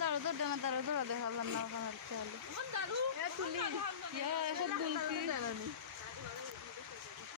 দাঁড়ো তো ডানা দাঁড়ো দাঁড়া দেখালাম না ওখানে আর কি হলো এখন